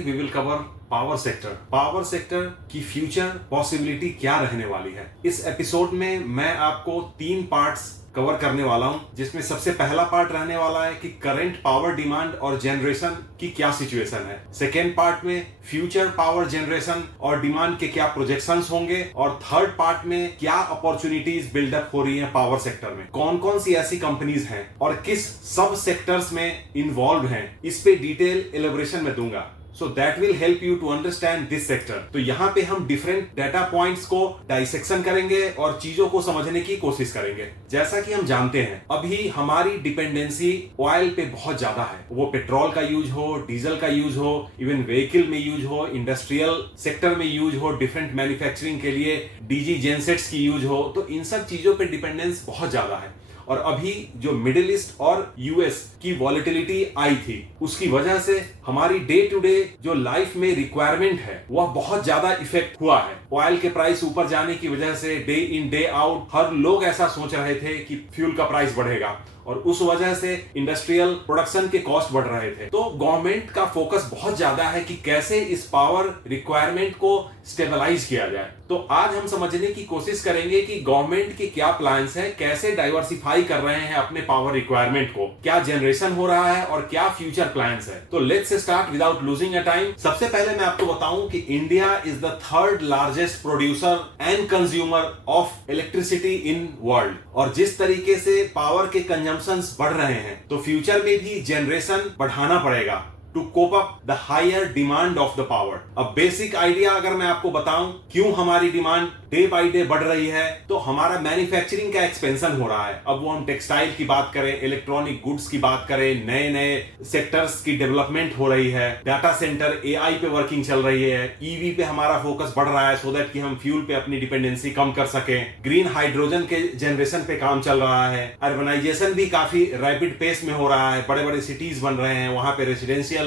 We will cover power sector. Power sector की future possibility क्या रहने वाली है। इस एपिसोड में मैं आपको 3 पार्ट्स कवर करने वाला हूं, जिसमें सबसे पहला पार्ट रहने वाला है कि करंट पावर डिमांड और जनरेशन की क्या सिचुएशन है। सेकेंड पार्ट में फ्यूचर पावर जनरेशन और डिमांड के क्या प्रोजेक्शंस होंगे, और थर्ड पार्ट में क्या अपॉर्चुनिटीज बिल्डअप हो रही हैं पावर सेक्टर में, कौन कौन सी ऐसी कंपनीज हैं और किस सब सेक्टर्स में इन्वॉल्व हैं, इस पे डिटेल एलेबोरेशन में दूंगा। So that will help you to understand this sector। तो यहाँ पे हम डिफरेंट डाटा पॉइंट्स को डाइसेक्शन करेंगे और चीजों को समझने की कोशिश करेंगे। जैसा कि हम जानते हैं, अभी हमारी डिपेंडेंसी ऑयल पे बहुत ज्यादा है। वो पेट्रोल का यूज हो, डीजल का यूज हो, इवन व्हीकल में यूज हो, इंडस्ट्रियल सेक्टर में यूज हो, डिफरेंट मैन्युफैक्चरिंग के लिए डीजी जेनसेट्स की यूज हो, तो इन सब चीजों पे डिपेंडेंस बहुत ज्यादा है। और अभी जो मिडिल ईस्ट और यूएस की वॉलेटिलिटी आई थी, उसकी वजह से हमारी डे टू डे जो लाइफ में रिक्वायरमेंट है वह बहुत ज्यादा इफेक्ट हुआ है। ऑयल के प्राइस ऊपर जाने की वजह से डे इन डे आउट हर लोग ऐसा सोच रहे थे कि फ्यूल का प्राइस बढ़ेगा, और उस वजह से इंडस्ट्रियल प्रोडक्शन के कॉस्ट बढ़ रहे थे। तो गवर्नमेंट का फोकस बहुत ज्यादा है कि कैसे इस पावर रिक्वायरमेंट को स्टेबलाइज किया जाए। तो आज हम समझने की कोशिश करेंगे कि गवर्नमेंट के क्या प्लान्स हैं, कैसे डाइवर्सिफाई कर रहे हैं अपने पावर रिक्वायरमेंट को, क्या जनरेशन हो रहा है और क्या फ्यूचर प्लान्स है। तो let's start without losing a time. सबसे पहले मैं आपको बताऊं कि India is the third largest producer and consumer of electricity in world, और जिस तरीके से पावर के कंजम्पशंस बढ़ रहे हैं, तो फ्यूचर में भी जनरेशन बढ़ाना पड़ेगा to cope up the higher demand of the power। अब बेसिक आइडिया अगर मैं आपको बताऊं क्यों हमारी डिमांड डे बाय डे बढ़ रही है, तो हमारा मैन्युफैक्चरिंग का एक्सपेंशन हो रहा है। अब वो हम टेक्सटाइल की बात करें, इलेक्ट्रॉनिक गुड्स की बात करें, नए नए सेक्टर्स की डेवलपमेंट हो रही है, डाटा सेंटर एआई पे वर्किंग चल रही है, ईवी पे हमारा फोकस बढ़ रहा है सो दैट कि हम फ्यूल पे अपनी डिपेंडेंसी कम कर सकें, ग्रीन हाइड्रोजन के जनरेशन पे काम चल रहा है, अर्बनाइजेशन भी काफी रैपिड पेस में हो रहा है, बड़े बड़े सिटीज बन रहे हैं, वहां पे रेसिडेंशियल,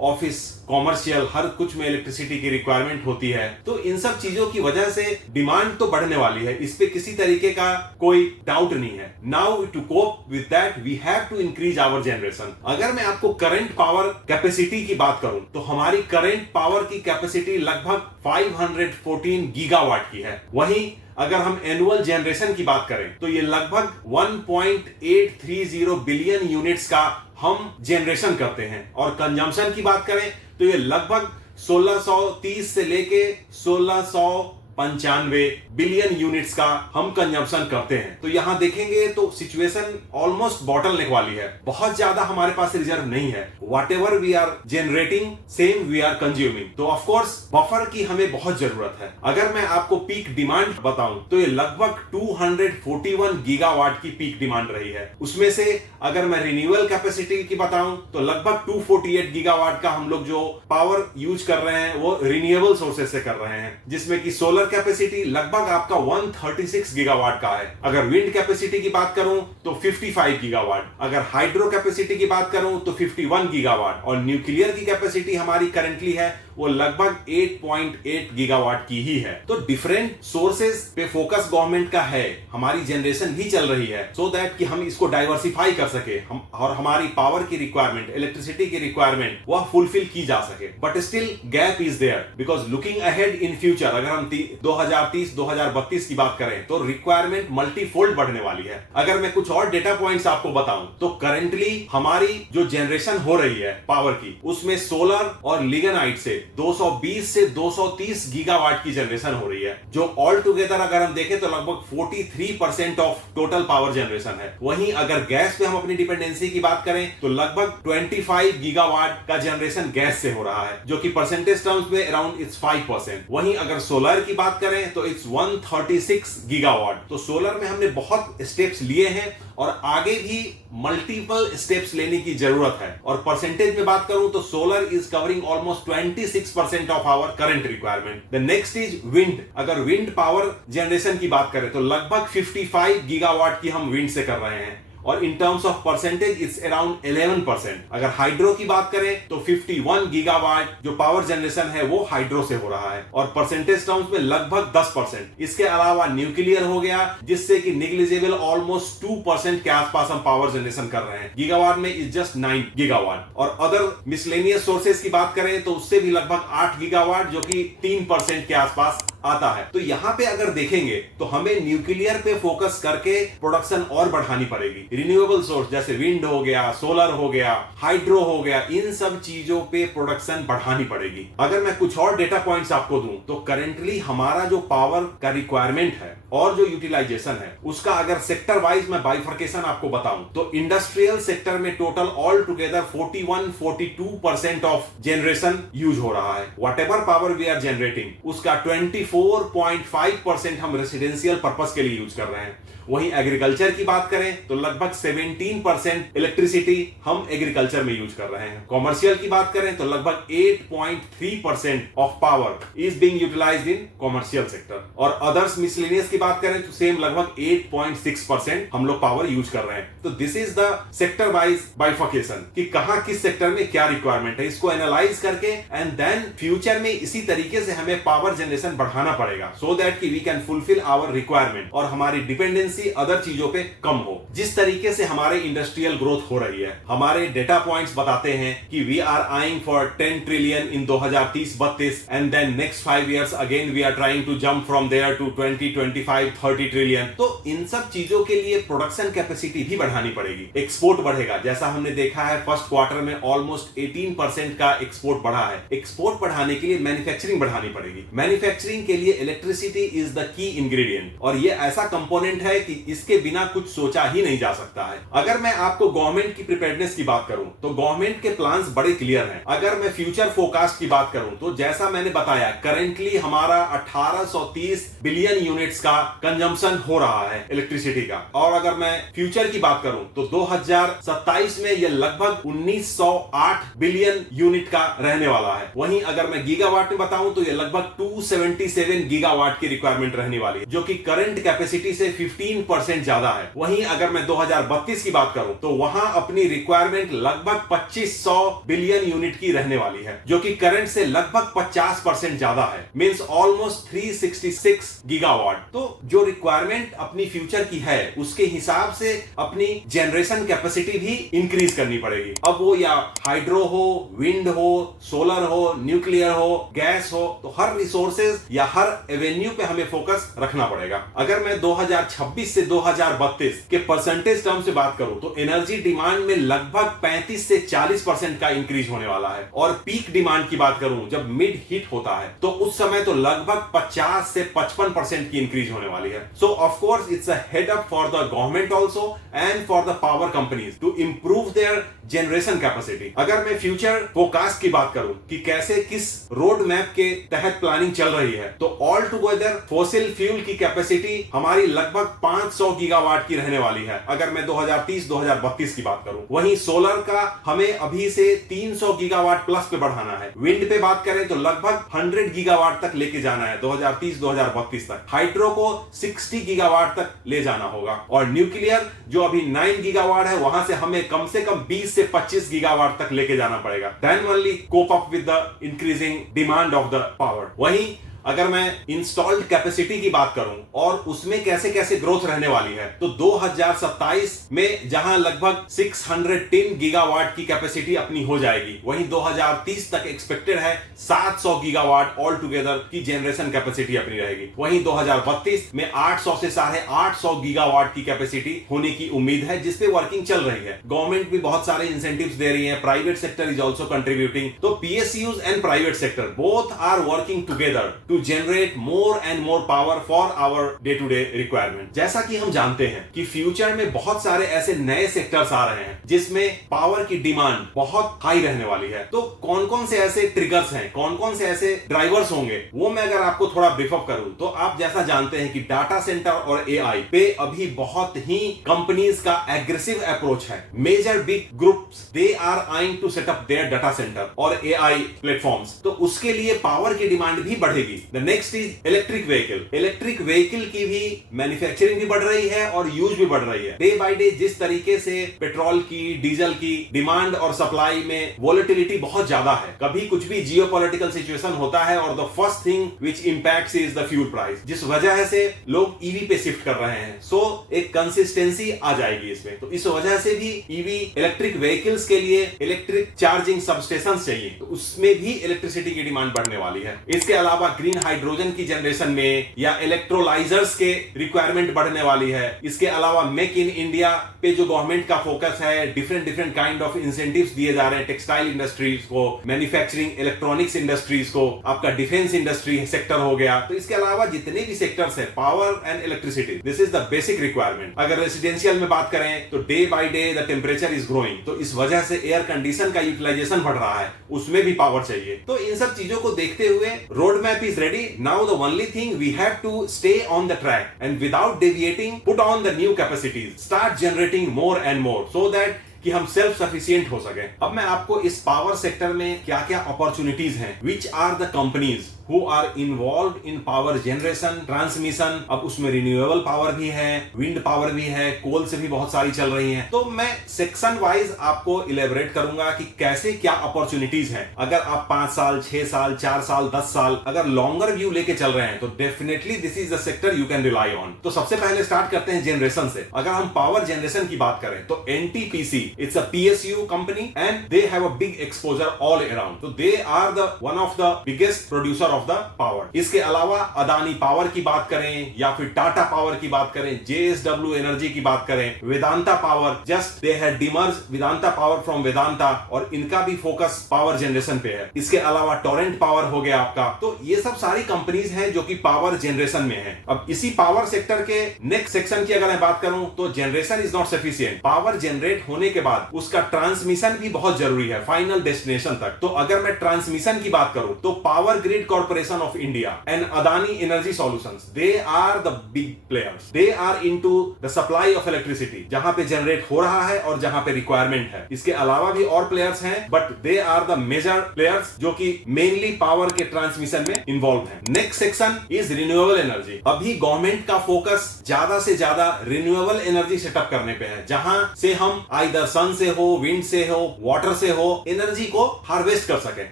ऑफिस, कॉमर्शियल, हर कुछ में इलेक्ट्रिसिटी की रिक्वायरमेंट होती है। तो इन सब चीजों की वजह से डिमांड तो बढ़ने वाली है, इस पे किसी तरीके का कोई डाउट नहीं है। Now to cope with that we have to increase our generation. अगर मैं आपको करंट पावर कैपेसिटी की बात करूं, तो हमारी करंट पावर की कैपेसिटी लगभग 514 गीगावाट की है। वहीं अगर हम एनुअल जनरेशन की बात करें, तो ये लगभग 1.830 बिलियन यूनिट्स का हम जनरेशन करते हैं, और कंजम्पशन की बात करें तो ये लगभग 1630 से लेके 1695 बिलियन यूनिट्स का हम कंजम्पशन करते हैं। तो यहां देखेंगे तो सिचुएशन ऑलमोस्ट बॉटलनेक वाली है, बहुत ज्यादा हमारे पास रिजर्व नहीं है। Whatever we are generating same we are consuming. तो ऑफ कोर्स बफर की हमें बहुत जरूरत है। अगर मैं आपको पीक डिमांड बताऊं, तो ये लगभग 241 गीगावाट की पीक डिमांड रही है। उसमें से अगर मैं रिन्यूएबल कैपेसिटी की बताऊं, तो लगभग 248 गीगावाट का हम लोग जो पावर यूज कर रहे हैं वो रिन्यूएबल सोर्सेज से कर रहे हैं, जिसमें कि सोलर कैपेसिटी लगभग आपका 136 गीगावाट का है। अगर विंड कैपेसिटी की बात करूं तो 55 गीगावाट, अगर हाइड्रो कैपेसिटी की बात करूं तो 51 गीगावाट, और न्यूक्लियर की कैपेसिटी हमारी करंटली है वो लगभग 8.8 गीगावाट की ही है। तो डिफरेंट सोर्सेज पे फोकस गवर्नमेंट का है, हमारी जनरेशन भी चल रही है सो दैट कि हम इसको डाइवर्सिफाई कर सके, और हमारी पावर की रिक्वायरमेंट, इलेक्ट्रिसिटी की रिक्वायरमेंट वह फुलफिल की जा सके। But still gap is there, because looking ahead in future, अगर हम 2030-2032 की बात करें तो रिक्वायरमेंट मल्टीफोल्ड बढ़ने वाली है। अगर मैं कुछ और डेटा पॉइंट्स आपको बताऊं, तो करेंटली हमारी जो जनरेशन हो रही है पावर की, उसमें सोलर और लिग्नाइट से 220 से 230 गीगावाट की जनरेशन हो रही है, जो ऑल टुगेदर अगर हम देखें तो लगभग 43% ऑफ टोटल पावर जनरेशन है। वहीं अगर गैस पे हम अपनी डिपेंडेंसी की बात करें, तो लगभग 25 गीगावाट का जनरेशन गैस से हो रहा है, जो कि परसेंटेज टर्म्स में अराउंड इट्स 5%। वहीं अगर सोलर की बात करें तो इट्स 136 गीगावाट। तो सोलर में हमने बहुत स्टेप्स लिए हैं और आगे भी मल्टीपल स्टेप्स लेने की जरूरत है। और परसेंटेज में बात करूं तो solar is covering almost 26% of our current requirement. The next is wind. अगर विंड पावर जनरेशन की बात करें तो लगभग 55 गीगावाट की हम विंड से कर रहे हैं। और in terms of percentage it's around 11%। अगर हाइड्रो की बात करें तो 51 गीगावाट जो पावर जनरेशन है वो हाइड्रो से हो रहा है और परसेंटेज टर्म्स में लगभग 10%। इसके अलावा न्यूक्लियर हो गया जिससे कि निग्लिजिबल ऑलमोस्ट 2% के आसपास हम पावर जनरेशन कर रहे हैं। गीगावाट में इज जस्ट 9 गीगावाट। और अदर मिसलेनियस सोर्सेज की बात करें तो उससे भी लगभग 8 गीगावाट जो कि 3% के आसपास आता है। तो यहां पे अगर देखेंगे तो हमें न्यूक्लियर पे फोकस करके प्रोडक्शन और बढ़ानी पड़ेगी। रिन्यूएबल सोर्स जैसे विंड हो गया, सोलर हो गया, हाइड्रो हो गया, इन सब चीजों पे प्रोडक्शन बढ़ानी पड़ेगी। अगर मैं कुछ और डेटा पॉइंट्स आपको दूं तो करेंटली हमारा जो पावर का रिक्वायरमेंट है और जो यूटिलाइजेशन है उसका अगर सेक्टर वाइज मैं बाइफर्केशन आपको बताऊं तो इंडस्ट्रियल सेक्टर में total all together 41-42% of generation use हो रहा है। Whatever power we are generating उसका 24.5% हम रेसिडेंशियल पर्पस के लिए यूज कर रहे हैं। वहीं एग्रीकल्चर की बात करें तो लगभग 17% इलेक्ट्रिसिटी हम एग्रीकल्चर में यूज कर रहे हैं। कॉमर्शियल की बात करें तो लगभग 8.3% of power is being utilised in commercial sector. और अदर्स मिसलेनियस की बात करें तो सेम लगभग 8.6% हम लोग पावर यूज कर रहे हैं। तो this is the sector wise bifurcation कि कहां किस सेक्टर में क्या रिक्वायरमेंट है, इसको एनालाइज करके एंड देन फ्यूचर में इसी तरीके से हमें पावर जनरेशन बढ़ाना पड़ेगा सो दैट कि we can fulfil our requirement और हमारी डिपेंडेंसी अदर चीजों पे कम हो। जिस तरीके से हमारे इंडस्ट्रियल ग्रोथ हो रही है, हमारे डेटा पॉइंट्स बताते हैं कि we are eyeing for 10 trillion in 2030-32 and then next 5 years again we are trying to jump from there to 20-25-30 trillion. तो इन सब चीजों के लिए प्रोडक्शन कैपेसिटी भी बढ़ानी पड़ेगी। एक्सपोर्ट बढ़ेगा, जैसा हमने देखा है फर्स्ट क्वार्टर में ऑलमोस्ट 18% का एक्सपोर्ट बढ़ा है। एक्सपोर्ट बढ़ाने के लिए मैन्युफैक्चरिंग बढ़ानी पड़ेगी। मैन्युफैक्चरिंग के लिए electricity is the key ingredient और ये ऐसा कंपोनेंट है कि इसके बिना कुछ सोचा ही नहीं जा सकता है। अगर मैं आपको गवर्नमेंट की प्रिपेयर्डनेस की बात करूं तो गवर्नमेंट के प्लान्स बड़े क्लियर हैं। अगर मैं फ्यूचर फोरकास्ट की बात करूं तो जैसा मैंने बताया करेंटली हमारा 1830 बिलियन यूनिट्स का कंजम्पशन हो रहा है इलेक्ट्रिसिटी का। और अगर मैं फ्यूचर की बात करूं तो 2027 में यह लगभग 1908 बिलियन यूनिट का रहने वाला है। वहीं अगर मैं गीगावाट में बताऊं तो यह लगभग 277 गीगावाट की रिक्वायरमेंट रहने वाली है जो कि करंट कैपेसिटी से 15% ज्यादा है। वहीं अगर मैं 2032 की बात करूं तो वहां अपनी रिक्वायरमेंट लगभग 2500 बिलियन यूनिट की रहने वाली है जो कि करंट से लगभग 50% ज्यादा है, मींस ऑलमोस्ट 366 गीगावाट। तो जो रिक्वायरमेंट अपनी फ्यूचर की है उसके हिसाब से अपनी जनरेशन कैपेसिटी भी इंक्रीज करनी पड़ेगी। अब वो या हाइड्रो हो, विंड हो, सोलर हो, न्यूक्लियर हो, गैस हो, तो हर रिसोर्सेज या हर एवेन्यू पे हमें फोकस रखना पड़ेगा। अगर मैं 2026 से 2032 के परसेंटेज टर्म से बात करूं तो एनर्जी डिमांड में लगभग 35 से 40% का इंक्रीज होने वाला है। और पीक डिमांड की बात करूं जब मिड हिट होता है तो उस समय तो लगभग 50 से 55% की इंक्रीज होने वाली है। So of course it's a head up for the government also and for the power companies to improve their generation capacity. अगर मैं फ्यूचर फोरकास्ट की बात करूं कि कैसे किस रोड मैप के तहत प्लानिंग चल रही है तो ऑल टुगेदर फॉसिल फ्यूल की कैपेसिटी हमारी लगभग 500 गीगावाट की रहने वाली है अगर मैं 2030-2032 की बात करूं। वहीं सोलर का हमें अभी से 300 गीगावाट प्लस पे बढ़ाना है। विंड पे बात करें तो लगभग 100 गीगावाट तक लेके जाना है 2030-2032 तक। हाइड्रो को 60 गीगावाट तक ले जाना होगा और न्यूक्लियर जो अभी 9 गीगावाट है वहां से हमें कम 20 से 25 गीगावाट तक लेके जाना पड़ेगा। Then only cope up with the increasing demand of the power. वहीं अगर मैं इंस्टॉल्ड कैपेसिटी की बात करूं और उसमें कैसे कैसे ग्रोथ रहने वाली है तो 2027 में जहां लगभग 610 गीगावाट की कैपेसिटी अपनी हो जाएगी, वहीं 2030 तक एक्सपेक्टेड है 700 गीगावाट ऑल टुगेदर की जनरेशन कैपेसिटी अपनी रहेगी। वहीं 2032 में 800 से 850 गीगावाट की कैपेसिटी होने की उम्मीद है जिसपे वर्किंग चल रही है। गवर्नमेंट भी बहुत सारे इंसेंटिव्स दे रही है, private sector is also contributing. तो PSUs and private sector both are working together to generate more and more power for our day-to-day requirement। जैसा कि हम जानते हैं कि फ्यूचर में बहुत सारे ऐसे नए सेक्टर्स आ रहे हैं जिसमें पावर की डिमांड बहुत हाई रहने वाली है। तो कौन कौन से ऐसे ट्रिगर्स हैं, कौन कौन से ऐसे ड्राइवर्स होंगे, वो मैं अगर आपको थोड़ा ब्रीफ अप करूं तो आप जैसा जानते हैं कि डाटा सेंटर और एआई पे अभी बहुत ही कंपनीज का एग्रेसिव अप्रोच है। Major big groups they are eyeing to set up their data centre और एआई प्लेटफॉर्म्स। तो उसके लिए पावर की डिमांड भी बढ़ेगी। The next is electric vehicle. Electric vehicle की भी मैन्युफैक्चरिंग भी बढ़ रही है और यूज भी बढ़ रही है। डे बाय डे जिस तरीके से पेट्रोल की, डीजल की डिमांड और सप्लाई में वोलेटिलिटी बहुत ज्यादा है, कभी कुछ भी जियोपॉलिटिकल सिचुएशन होता है और the first thing which impacts is the fuel price, जिस वजह से लोग ईवी पे शिफ्ट कर रहे हैं। सो एक कंसिस्टेंसी आ जाएगी इसमें। तो इस वजह से भी ईवी इलेक्ट्रिक व्हीकल्स के लिए इलेक्ट्रिक चार्जिंग सबस्टेशन चाहिए, तो उसमें भी इलेक्ट्रिसिटी की डिमांड बढ़ने वाली है। इसके अलावा ग्रीन हाइड्रोजन की जनरेशन में या इलेक्ट्रोलाइजर्स के रिक्वायरमेंट बढ़ने वाली है। इसके अलावा मेक इन इंडिया पे जो गवर्नमेंट का फोकस है, डिफरेंट काइंड ऑफ इंसेंटिव्स दिए जा रहे हैं टेक्सटाइल इंडस्ट्रीज को, मैन्युफैक्चरिंग इलेक्ट्रॉनिक्स इंडस्ट्रीज को, आपका डिफेंस इंडस्ट्री सेक्टर हो गया। तो इसके अलावा जितने भी सेक्टर्स है, power and electricity, this is the basic requirement. अगर रेसिडेंशियल में बात करें तो day by day the temperature is growing, तो इस वजह से एयर कंडीशन का यूटिलाइजेशन बढ़ रहा है, उसमें भी पावर चाहिए। तो इन सब चीजों को देखते हुए road map is ready. Now the only thing we have to stay on the track and without deviating put on the new capacities, start generating more and more so that कि हम सेल्फ सफिशिएंट हो सके। अब मैं आपको इस power sector में क्या क्या अपॉर्चुनिटीज हैं, which are the companies who are involved in power generation, transmission, अब उसमें रिन्यूएबल पावर भी है, विंड पावर भी है, कोल से भी बहुत सारी चल रही हैं। तो मैं सेक्शन वाइज आपको इलेबोरेट करूंगा कि कैसे क्या अपॉर्चुनिटीज हैं। अगर आप 5 साल, 6 साल, 4 साल, 10 साल अगर लॉन्गर व्यू लेके चल रहे हैं तो definitely this is the sector you can rely on. तो सबसे पहले स्टार्ट करते हैं जनरेशन से। अगर हम पावर जनरेशन की बात करें तो NTPC it's a PSU company and they have a big exposure all around. तो they are the one of the biggest producer of the power. इसके अलावा अदानी पावर की बात करें या फिर टाटा पावर की बात करें, जेएसडब्ल्यू एनर्जी की बात करें, Vedanta power, just they had demerge Vedanta power from Vedanta और इनका भी फोकस पावर जनरेशन पे है। इसके अलावा टोरेंट पावर हो गया आपका। तो ये सब सारी कंपनीज हैं जो कि पावर जनरेशन में है। अब इसी पावर सेक्टर के नेक्स्ट सेक्शन की अगर मैं बात करूं तो generation is not sufficient. Power generate होने के बाद उसका ट्रांसमिशन भी बहुत जरूरी है फाइनल डेस्टिनेशन तक। तो अगर मैं ट्रांसमिशन की बात करूं तो power grid corporation of India and Adani Energy Solutions, they are the big players. They are into the supply of electricity, जहां पे जनरेट हो रहा है और जहां पे रिक्वायरमेंट है। इसके अलावा भी और प्लेयर्स हैं but they are the major players जो कि मेनली पावर के ट्रांसमिशन में इन्वॉल्व हैं। Next section is renewable energy. अभी गवर्नमेंट का फोकस ज्यादा से ज्यादा रिन्यूएबल एनर्जी सेटअप करने पे है, जहां से हम आइदर सन से हो, विंड से हो, वाटर से हो, एनर्जी को हार्वेस्ट कर सके,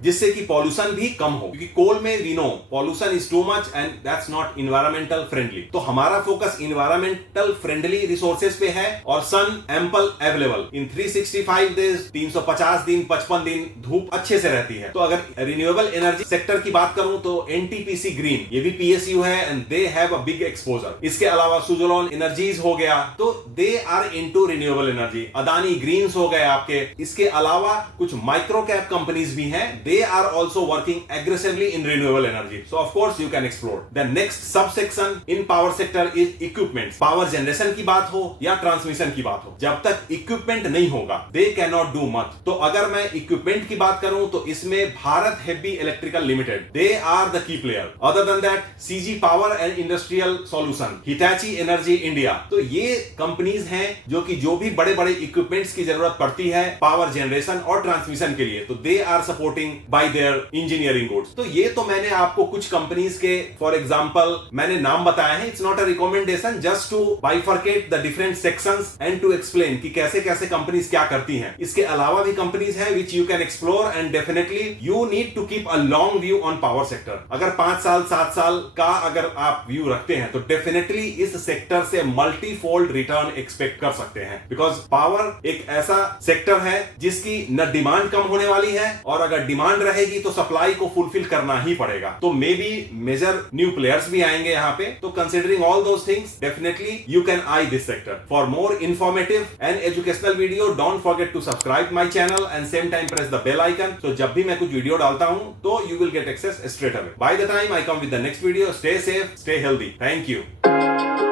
जिससे कि पॉल्यूशन भी कम हो। क्योंकि कोल में we know pollution is too much and that's not environmental friendly। तो हमारा फोकस environmental friendly resources पे है और sun ample available in 365 days, 350 दिन, 55 दिन धूप अच्छे से रहती है। तो अगर रिन्यूएबल एनर्जी सेक्टर की बात करूं तो एनटीपीसी ग्रीन, ये भी पीएसयू है and they have a big exposure. इसके अलावा सुजलॉन एनर्जीज हो गया, तो they are into renewable energy. Adani greens हो गए आपके। इसके अलावा कुछ माइक्रो कैप कंपनीज भी हैं, they are also working aggressively in renewable energy. So of course you can explore. The next subsection in power sector is equipment. Power generation की बात हो या ट्रांसमिशन की बात हो, जब तक इक्विपमेंट नहीं होगा they cannot do much। तो अगर मैं इक्विपमेंट की बात करूं तो इसमें Bharat heavy electrical limited, they are the key player। Other than that CG power and industrial solution, Hitachi energy India. तो ये कंपनीज हैं जो कि जो भी बड़े बड़े इक्विपमेंट्स की जरूरत पड़ती है पावर जनरेशन और ट्रांसमिशन के लिए, तो they are supporting by their engineering goods। तो ये तो मैंने आपको कुछ कंपनीज के फॉर एग्जांपल मैंने नाम बताए हैं। It's not a recommendation, just to bifurcate the different sections and to explain कि कैसे कैसे कंपनीज क्या करती हैं। इसके अलावा भी कंपनीज हैं which you can explore and definitely you need to keep a long view on power sector. अगर 5 साल 7 साल का अगर आप व्यू रखते हैं तो डेफिनेटली इस सेक्टर से मल्टीफोल्ड रिटर्न एक्सपेक्ट कर सकते हैं, बिकॉज पावर एक ऐसा सेक्टर है जिसकी न डिमांड कम होने वाली है और अगर डिमांड रहेगी तो सप्लाई को फुलफिल करना ही पड़ेगा। तो maybe major new players भी आएंगे यहाँ पे। तो considering all those things definitely you can eye this sector. For more informative and educational video don't forget to subscribe my channel and same time press the bell icon. तो जब भी मैं कुछ वीडियो डालता हूं तो you will get access straight away. By the time I come with the next video, stay safe, stay healthy. Thank you.